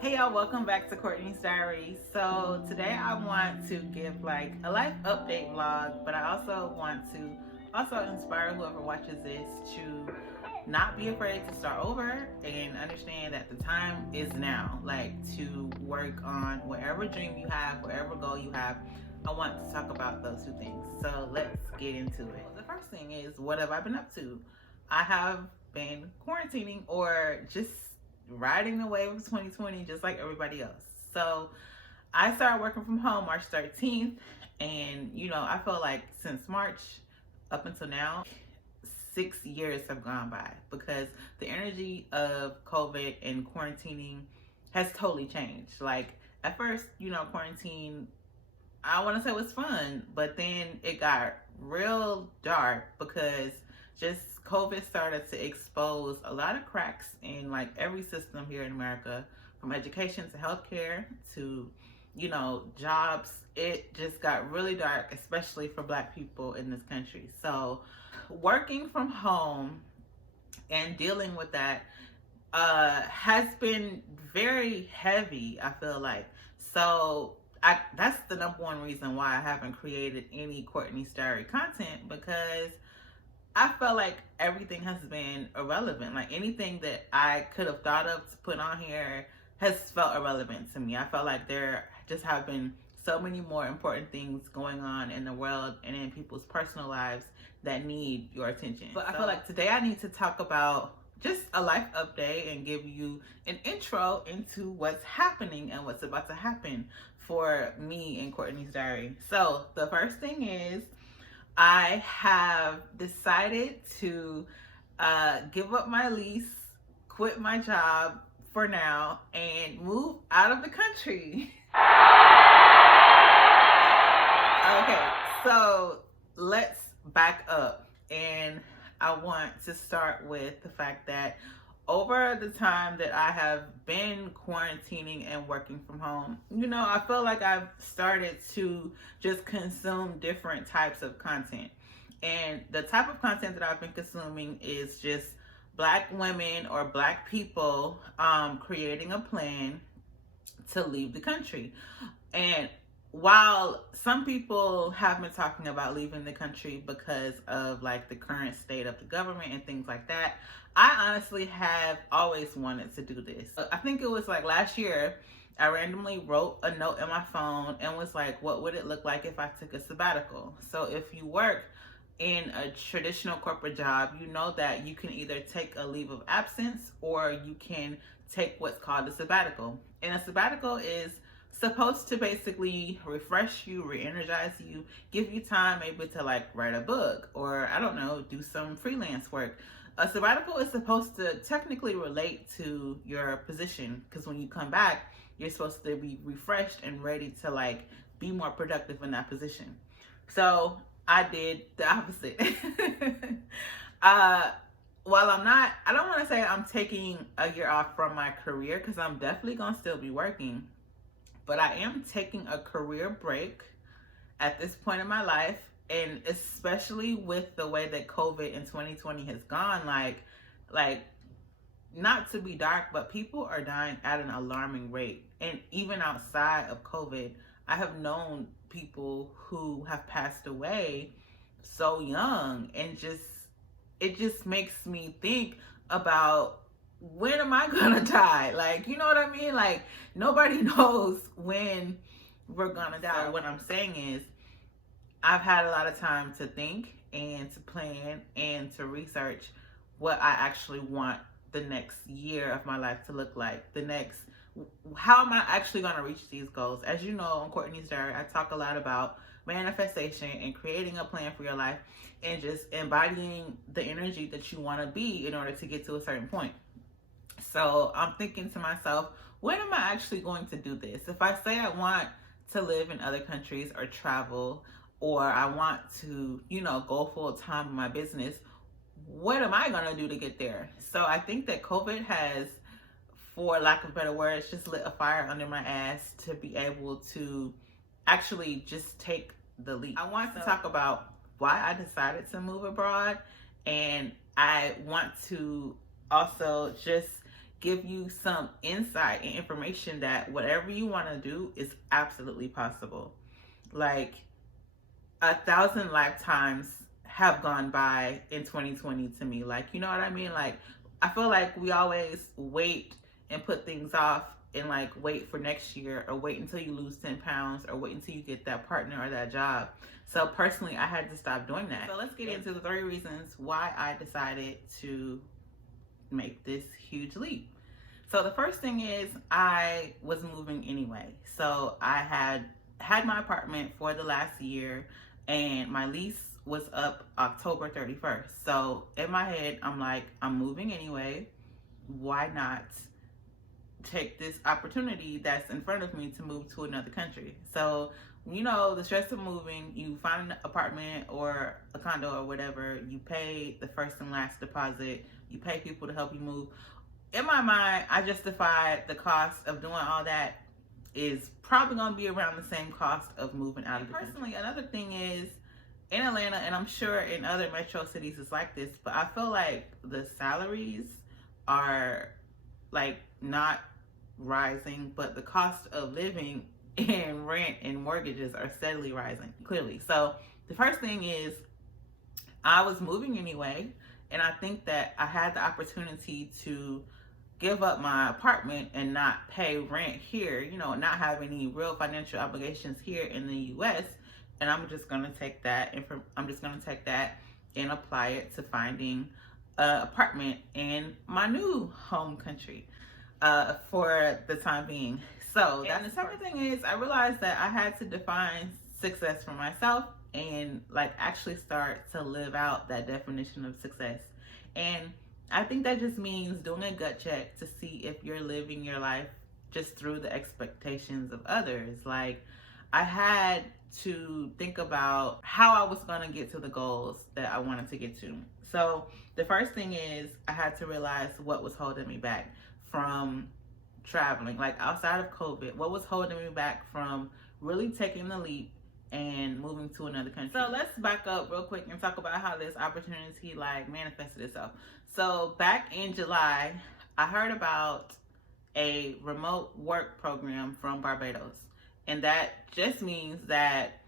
Hey y'all, welcome back to Courtney's Diary. So today I want to give like a life update vlog, but I also want to inspire whoever watches this to not be afraid to start over and understand that the time is now, like to work on whatever dream you have, whatever goal you have. I want to talk about those two things. So let's get into it. The first thing is, what have I been up to? I have been quarantining or just riding the wave of 2020 just like everybody else. So I started working from home March 13th, and I feel like since March up until now, 6 years have gone by because the energy of COVID and quarantining has totally changed. Like at first, quarantine, I want to say it was fun, but then it got real dark because just COVID started to expose a lot of cracks in like every system here in America, from education to healthcare to, jobs. It just got really dark, especially for Black people in this country. So working from home and dealing with that has been very heavy, I feel like. So that's the number one reason why I haven't created any Courtney's Diary content, because I felt like everything has been irrelevant. Like anything that I could have thought of to put on here has felt irrelevant to me. I felt like there just have been so many more important things going on in the world and in people's personal lives that need your attention. But I feel like today I need to talk about just a life update and give you an intro into what's happening and what's about to happen for me in Courtney's Diary. So the first thing is, I have decided to give up my lease, quit my job for now, and move out of the country. Okay, so let's back up. And I want to start with the fact that over the time that I have been quarantining and working from home, I feel like I've started to just consume different types of content. And the type of content that I've been consuming is just Black women or Black people creating a plan to leave the country. And while some people have been talking about leaving the country because of like the current state of the government and things like that, I honestly have always wanted to do this. I think it was like last year, I randomly wrote a note in my phone and was like, what would it look like if I took a sabbatical? So if you work in a traditional corporate job, you know that you can either take a leave of absence or you can take what's called a sabbatical. And a sabbatical is supposed to basically refresh you, re-energize you, give you time maybe to like write a book or I don't know, do some freelance work. A sabbatical is supposed to technically relate to your position, because when you come back, you're supposed to be refreshed and ready to like be more productive in that position. So I did the opposite. While I don't want to say I'm taking a year off from my career, because I'm definitely going to still be working, but I am taking a career break at this point in my life. And especially with the way that COVID in 2020 has gone, like not to be dark, but people are dying at an alarming rate. And even outside of COVID, I have known people who have passed away so young, and it just makes me think about, when am I gonna die? Like, you know what I mean? Like, nobody knows when we're gonna die. So what I'm saying is, I've had a lot of time to think and to plan and to research what I actually want the next year of my life to look like. How am I actually going to reach these goals? As you know, on Courtney's Diary, I talk a lot about manifestation and creating a plan for your life and just embodying the energy that you want to be in order to get to a certain point. So I'm thinking to myself, when am I actually going to do this? If I say I want to live in other countries or travel, or I want to, go full time in my business, what am I gonna do to get there? So I think that COVID has, for lack of better words, just lit a fire under my ass to be able to actually just take the leap. I want to talk about why I decided to move abroad, and I want to also just give you some insight and information that whatever you want to do is absolutely possible. Like 1,000 lifetimes have gone by in 2020 to me. Like, you know what I mean? Like, I feel like we always wait and put things off and like wait for next year, or wait until you lose 10 pounds, or wait until you get that partner or that job. So personally, I had to stop doing that. So let's get into the 3 reasons why I decided to make this huge leap. So the first thing is, I was moving anyway. So I had my apartment for the last year, and my lease was up October 31st. So in my head, I'm like, I'm moving anyway. Why not take this opportunity that's in front of me to move to another country? So, you know, the stress of moving, you find an apartment or a condo or whatever, you pay the first and last deposit, you pay people to help you move. In my mind, I justified the cost of doing all that is probably going to be around the same cost of moving out of the country. Personally, another thing is, in Atlanta, and I'm sure in other metro cities it's like this, but I feel like the salaries are like not rising, but the cost of living and rent and mortgages are steadily rising, clearly. So the first thing is, I was moving anyway, and I think that I had the opportunity to give up my apartment and not pay rent here, you know, not have any real financial obligations here in the US. And I'm just gonna take that and apply it to finding an apartment in my new home country for the time being. So and the second thing is, I realized that I had to define success for myself and like actually start to live out that definition of success. And I think that just means doing a gut check to see if you're living your life just through the expectations of others. Like, I had to think about how I was going to get to the goals that I wanted to get to. So the first thing is, I had to realize what was holding me back from traveling. Like, outside of COVID, what was holding me back from really taking the leap and moving to another country. So let's back up real quick and talk about how this opportunity like manifested itself. So back in July, I heard about a remote work program from Barbados. And that just means that,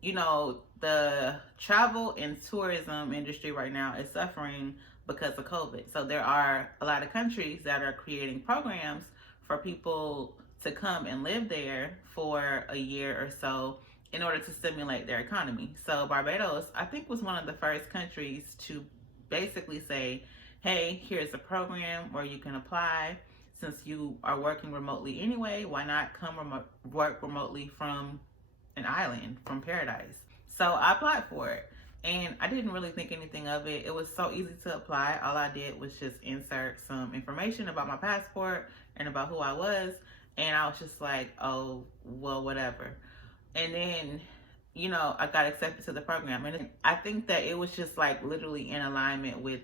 you know, the travel and tourism industry right now is suffering because of COVID. So there are a lot of countries that are creating programs for people to come and live there for a year or so in order to stimulate their economy. So Barbados, I think, was one of the first countries to basically say, hey, here's a program where you can apply. Since you are working remotely anyway, why not come work remotely from an island, from paradise? So I applied for it, and I didn't really think anything of it. It was so easy to apply. All I did was just insert some information about my passport and about who I was, and I was just like, oh, well, whatever. And then, you know, I got accepted to the program, and I think that it was just like literally in alignment with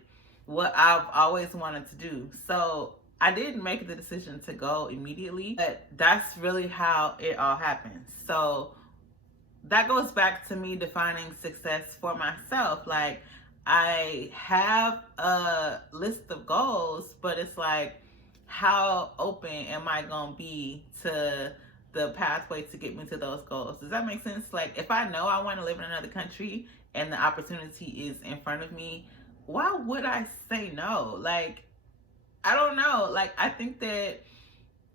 what I've always wanted to do. So I didn't make the decision to go immediately, but that's really how it all happened. So that goes back to me defining success for myself. Like, I have a list of goals, but it's like, how open am I gonna be to the pathway to get me to those goals? Does that make sense? Like, if I know I want to live in another country and the opportunity is in front of me, why would I say no? Like, I don't know. Like, I think that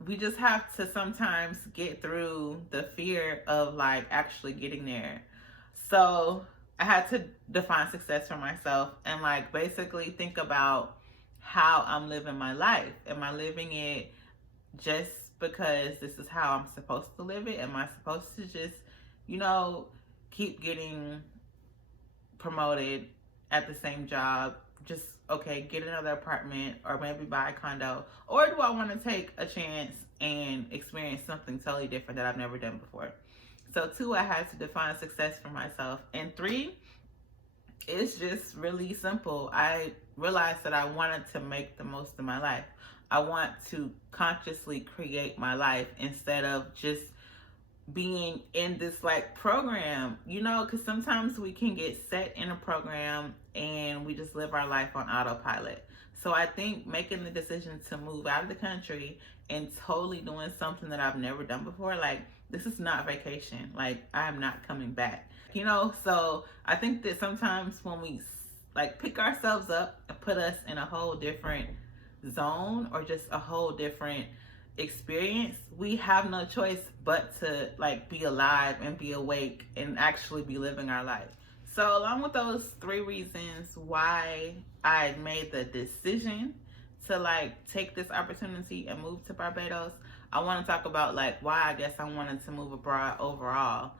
we just have to sometimes get through the fear of like actually getting there. So I had to define success for myself and like basically think about how I'm living my life. Am I living it just because this is how I'm supposed to live it? Am I supposed to just, you know, keep getting promoted at the same job? Just, okay, get another apartment or maybe buy a condo? Or do I want to take a chance and experience something totally different that I've never done before? So 2, I had to define success for myself. And 3, it's just really simple. I realized that I wanted to make the most of my life. I want to consciously create my life instead of just being in this like program, you know, because sometimes we can get set in a program and we just live our life on autopilot. So I think making the decision to move out of the country and totally doing something that I've never done before, like, this is not vacation. Like, I'm not coming back. So I think that sometimes when we like pick ourselves up and put us in a whole different zone or just a whole different experience, we have no choice but to like be alive and be awake and actually be living our life. So along with those 3 reasons why I made the decision to like take this opportunity and move to Barbados, I want to talk about like why I guess I wanted to move abroad overall.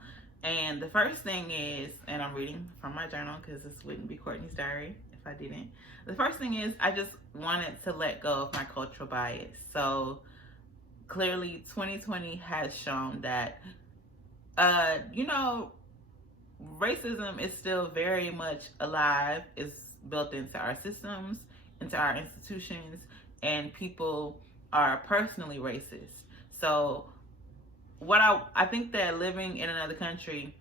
And the first thing is, and I'm reading from my journal because this wouldn't be Courtney's diary if I didn't. The first thing is I just wanted to let go of my cultural bias. So clearly 2020 has shown that, racism is still very much alive. It's built into our systems, into our institutions, and people are personally racist. So I think that living in another country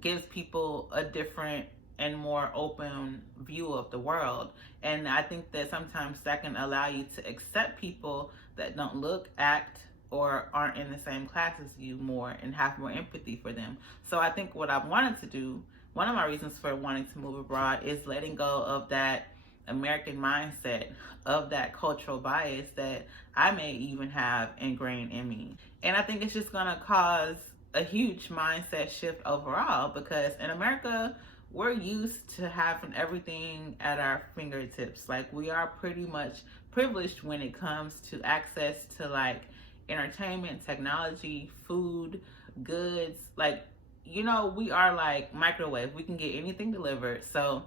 gives people a different and more open view of the world. And I think that sometimes that can allow you to accept people that don't look, act, or aren't in the same class as you more and have more empathy for them. So I think what I wanted to do, one of my reasons for wanting to move abroad, is letting go of that American mindset, of that cultural bias that I may even have ingrained in me. And I think it's just gonna cause a huge mindset shift overall, because in America, we're used to having everything at our fingertips. Like, we are pretty much privileged when it comes to access to like entertainment, technology, food, goods. Like, we are like microwave. We can get anything delivered. So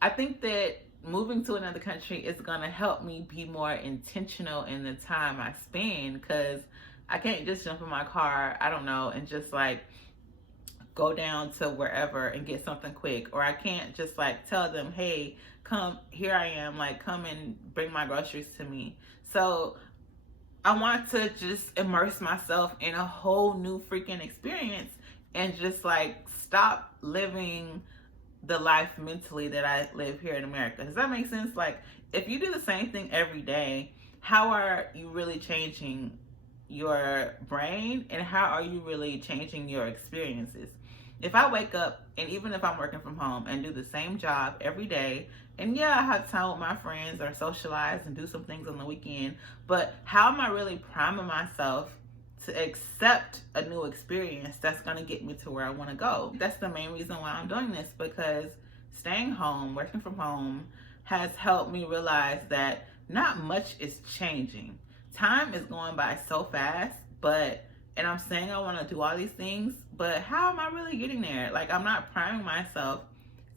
I think that moving to another country is gonna help me be more intentional in the time I spend, because I can't just jump in my car, I don't know, and just like go down to wherever and get something quick. Or I can't just like tell them, hey, come, here I am, like, come and bring my groceries to me. So I want to just immerse myself in a whole new freaking experience and just like stop living the life mentally that I live here in America. Does that make sense? Like, if you do the same thing every day, how are you really changing your brain, and how are you really changing your experiences? If I wake up, and even if I'm working from home and do the same job every day, and yeah, I have time with my friends or socialize and do some things on the weekend, but how am I really priming myself to accept a new experience that's going to get me to where I want to go? That's the main reason why I'm doing this, because staying home, working from home, has helped me realize that not much is changing. Time is going by so fast, and I'm saying I want to do all these things, but how am I really getting there? Like, I'm not priming myself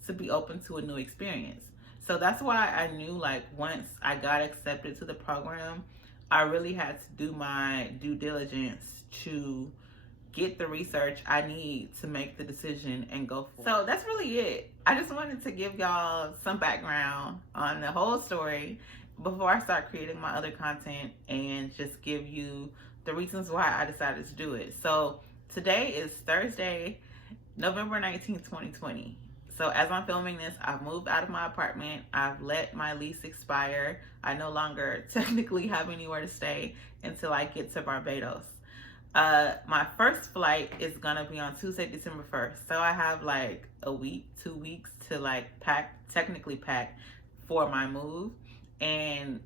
to be open to a new experience. So that's why I knew, like, once I got accepted to the program, I really had to do my due diligence to get the research I need to make the decision and go for it. So that's really it. I just wanted to give y'all some background on the whole story before I start creating my other content, and just give you the reasons why I decided to do it. So today is Thursday, November 19th, 2020. So as I'm filming this, I've moved out of my apartment. I've let my lease expire. I no longer technically have anywhere to stay until I get to Barbados. My first flight is gonna be on Tuesday, December 1st. So I have like a week, 2 weeks to like technically pack for my move. And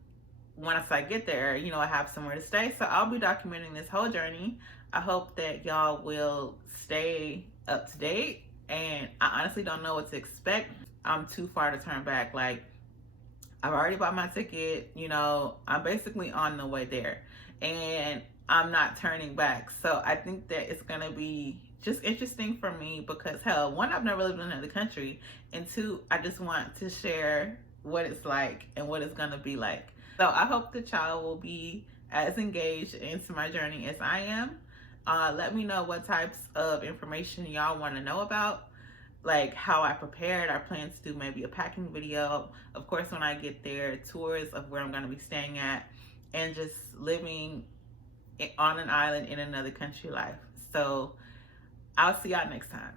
once I get there, I have somewhere to stay. So I'll be documenting this whole journey. I hope that y'all will stay up to date. And I honestly don't know what to expect. I'm too far to turn back. Like, I've already bought my ticket. I'm basically on the way there. And I'm not turning back. So I think that it's going to be just interesting for me because, hell, one, I've never lived in another country. And two, I just want to share what it's like and what it's going to be like. So I hope that y'all will be as engaged into my journey as I am. Let me know what types of information y'all want to know about, like how I prepared. I plan to do maybe a packing video, of course, when I get there, tours of where I'm going to be staying at, and just living on an island in another country life. So I'll see y'all next time.